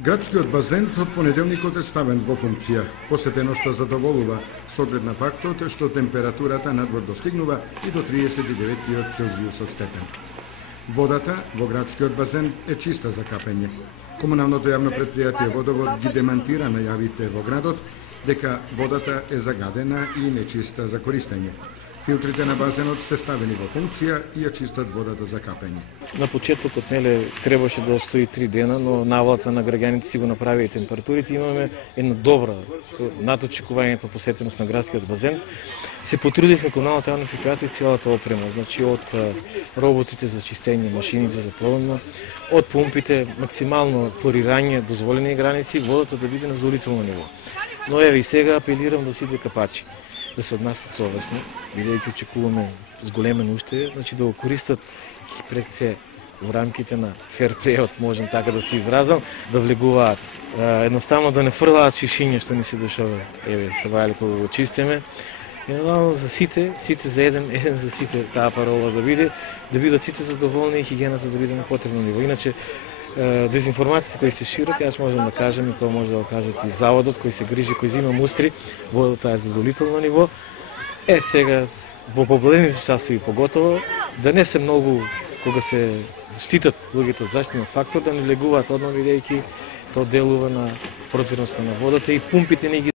Градскиот базен од понеделникот е ставен во функција. Посетеноста задоволува со оглед на фактот што температурата надвор достигнува и до 39 Целзиусов степен. Водата во градскиот базен е чиста за капење. Комуналното јавно предпријатие Водовод ги демантира најавите во градот дека водата е загадена и нечиста за користење. Филтрите на базенот се ставени во функција и ја чистат водата за капење. На почетокот требаше да стои 3 дена, но навалата на граѓаните си го направи и температурите. Имаме една добра над очекувањето посетеност на градскиот базен. Се потрудивме комуналното јавно предпријатие и целата опрема, значи од роботите за чистење, машините за пробна, од помпите, максимално хлорирање, дозволени граници, водата да биде на задоволително ниво. Но еве и сега апелирам до сите капачи да се однасат совесно, бидејќи очекуваме зголемен уште, значи да го користат пред се во рамките на фер плејот, можам така да се изразам, да влегуваат. Едноставно да не фрлаат шишиња што ни се дешава. Еве, сабајле кога го чистиме. Едноставно за сите за еден за сите таа парола да бидат сите задоволни и хигиената да биде на потребно ниво. Иначе дезинформациите кои се шират, јас можам да кажам и тоа може да го кажат и заводот кој се грижи, кој зима мустри, водата е задоволително ниво. Сега во попладените часови поготово да не се многу кога се штитат луѓето од заштитен фактор, да не влегуваат одно бидејќи тоа делува на прозорноста на водата и пумпите не ги